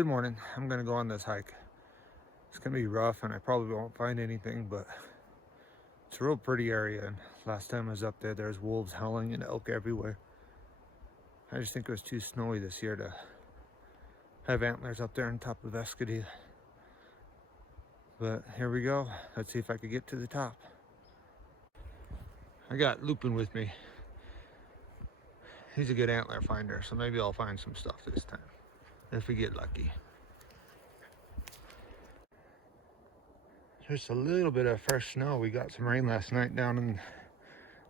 Good morning. I'm gonna go on this hike. It's gonna be rough and I probably won't find anything, but it's a real pretty area. And last time I was up there, there's wolves howling and elk everywhere. I just think it was too snowy this year to have antlers up there on top of Escudilla. But here we go. Let's see if I could get to the top. I got Lupin with me. He's a good antler finder, so maybe I'll find some stuff this time, if we get lucky. There's a little bit of fresh snow. We got some rain last night down in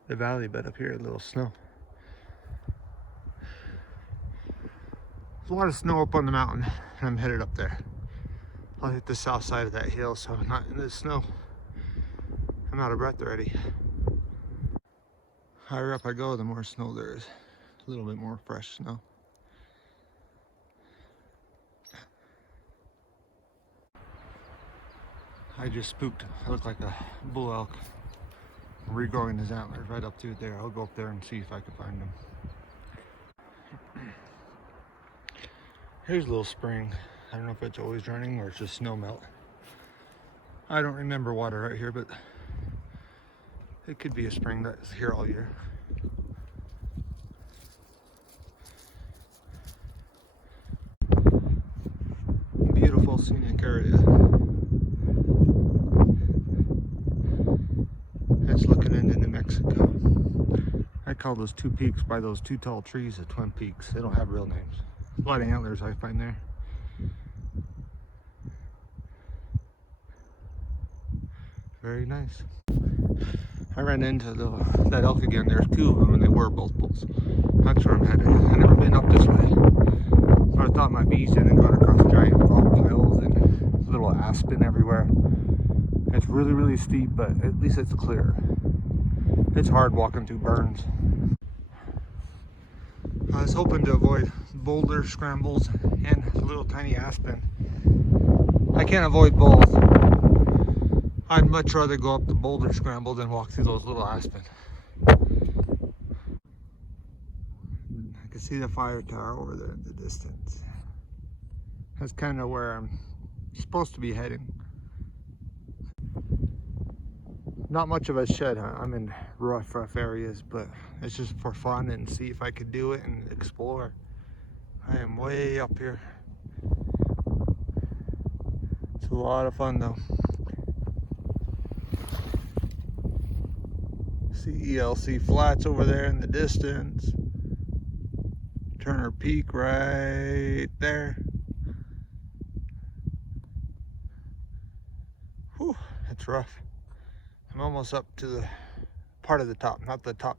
the valley, but up here, a little snow. There's a lot of snow up on the mountain, and I'm headed up there. I'll hit the south side of that hill, so I'm not in the snow. I'm out of breath already. Higher up I go, the more snow there is. A little bit more fresh snow. I just spooked. I look like a bull elk regrowing his antlers right up to there. I'll go up there and see if I can find them. Here's a little spring. I don't know if it's always running or it's just snow melt. I don't remember water right here, but it could be a spring that's here all year. Beautiful scenic area. It's looking into New Mexico. I call those two peaks by those two tall trees the Twin Peaks. They don't have real names. A lot of antlers I find there. Very nice. I ran into that elk again. There's two of them and they were both bulls. That's where I'm headed. I've never been up this way. So I thought it might be easy, and then going across giant rock piles and little aspen everywhere. It's really, really steep, but at least it's clear. It's hard walking through burns. I was hoping to avoid boulder scrambles and little tiny aspen. I can't avoid both. I'd much rather go up the boulder scramble than walk through those little aspen. I can see the fire tower over there in the distance. That's kind of where I'm supposed to be heading. Not much of a shed hunt. I'm in rough areas, but it's just for fun and see if I could do it and explore. I am way up here. It's a lot of fun though. See ELC flats over there in the distance. Turner Peak right there. Whew, it's rough. I'm almost up to the part of the top, not the top.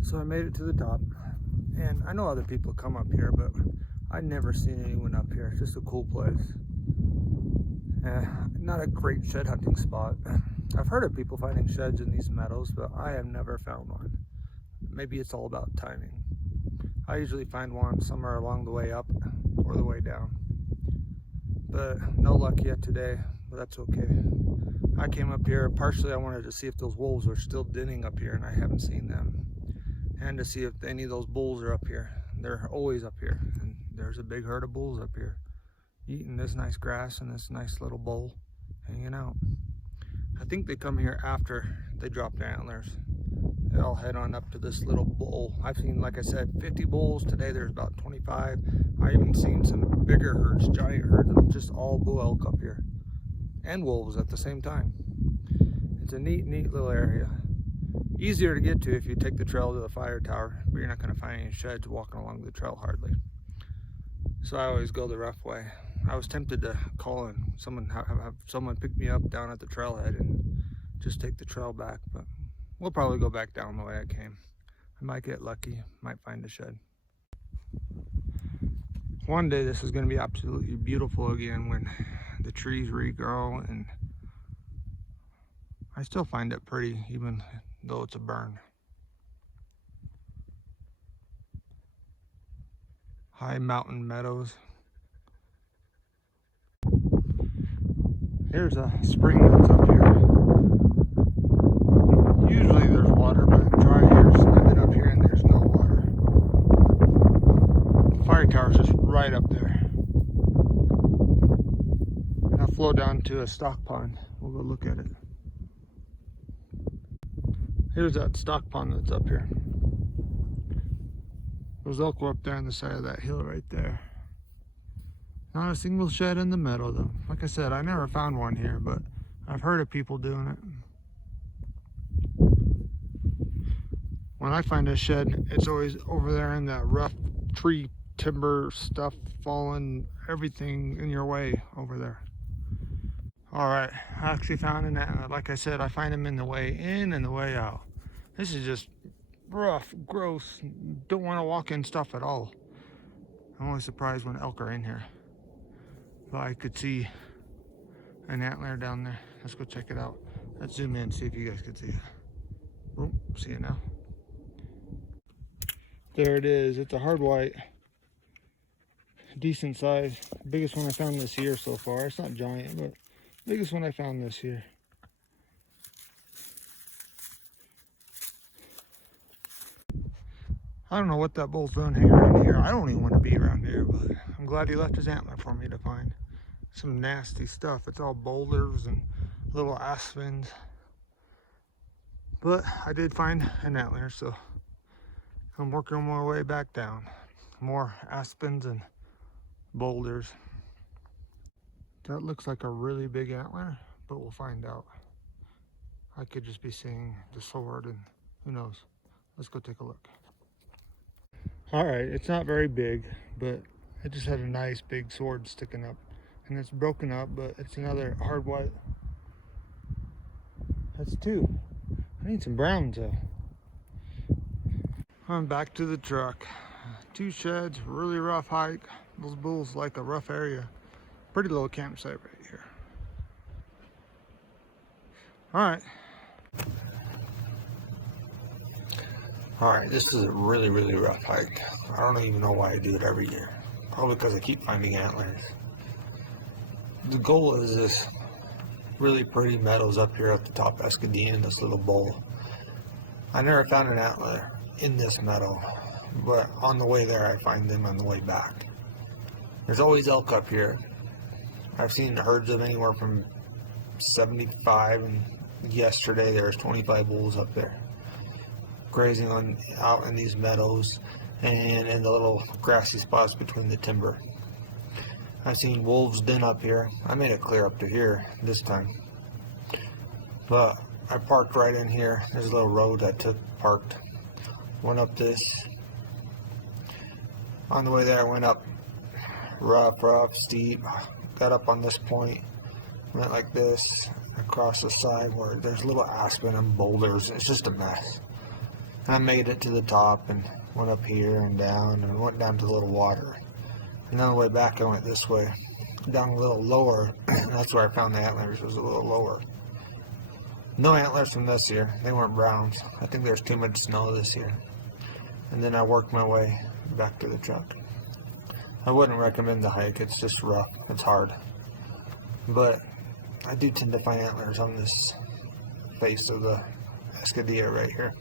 So I made it to the top, and I know other people come up here, but I'd never seen anyone up here. It's just a cool place. not a great shed hunting spot. I've heard of people finding sheds in these meadows, but I have never found one. Maybe it's all about timing. I usually find one somewhere along the way up or the way down. But no luck yet today, but that's okay. I came up here, partially I wanted to see if those wolves are still denning up here, and I haven't seen them. And to see if any of those bulls are up here. They're always up here, and there's a big herd of bulls up here, eating this nice grass in this nice little bowl, hanging out. I think they come here after they drop their antlers. They all head on up to this little bowl. I've seen, like I said, 50 bulls. Today there's about 25. I even seen some bigger herds, giant herds of just all bull elk up here. And wolves at the same time. It's a neat little area. Easier to get to if you take the trail to the fire tower, but you're not going to find any sheds walking along the trail hardly. So I always go the rough way. I was tempted to call and have someone pick me up down at the trailhead and just take the trail back, but we'll probably go back down the way I came. I might get lucky, might find a shed. One day this is going to be absolutely beautiful again when the trees regrow, and I still find it pretty even though it's a burn. High mountain meadows. Here's a spring that's up here. Usually there's water, but dry years I've been up here and there's no water. The fire tower's just right up there. And I'll flow down to a stock pond. We'll go look at it. Here's that stock pond that's up here. Those elk were up there on the side of that hill right there. Not a single shed in the meadow though. Like I said, I never found one here, but I've heard of people doing it. When I find a shed, it's always over there in that rough tree timber stuff falling, everything in your way over there. Alright, I actually found an antler. Like I said, I find them in the way in and the way out. This is just rough, gross, don't want to walk in stuff at all. I'm always surprised when elk are in here. But I could see an antler down there. Let's go check it out. Let's zoom in, see if you guys can see it. Oh, see it now. There it is. It's a hard white. Decent size. Biggest one I found this year so far. It's not giant, but biggest one I found this year. I don't know what that bull's doing hanging around here. I don't even want to be around here, but I'm glad he left his antler for me to find. Some nasty stuff. It's all boulders and little aspens. But I did find an antler, so I'm working my way back down. More aspens and boulders. That looks like a really big antler, but we'll find out. I could just be seeing the sword and who knows. Let's go take a look. Alright, it's not very big, but it just had a nice big sword sticking up. And it's broken up, but it's another hard white. That's two. I need some browns though. I'm back to the truck. 2 sheds, really rough hike. Those bulls like a rough area. Pretty little campsite right here. Alright. Alright, this is a really rough hike. I don't even know why I do it every year. Probably because I keep finding antlers. The goal is this really pretty meadows up here at the top of Escudilla in this little bowl. I never found an antler in this meadow, but on the way there I find them on the way back. There's always elk up here. I've seen herds of anywhere from 75, and yesterday there was 25 bulls up there grazing out in these meadows and in the little grassy spots between the timber. I've seen wolves den up here. I made it clear up to here this time, but I parked right in here. There's a little road I parked, went up this. On the way there I went up rough, steep, got up on this point, went like this across the side where there's little aspen and boulders. It's just a mess. And I made it to the top and went up here and went down to the little water. And on the way back I went this way. down a little lower. That's where I found the antlers, was a little lower. No antlers from this year. They weren't browns. I think there's too much snow this year. And then I worked my way back to the truck. I wouldn't recommend the hike. It's just rough. It's hard. But I do tend to find antlers on this face of the Escudilla right here.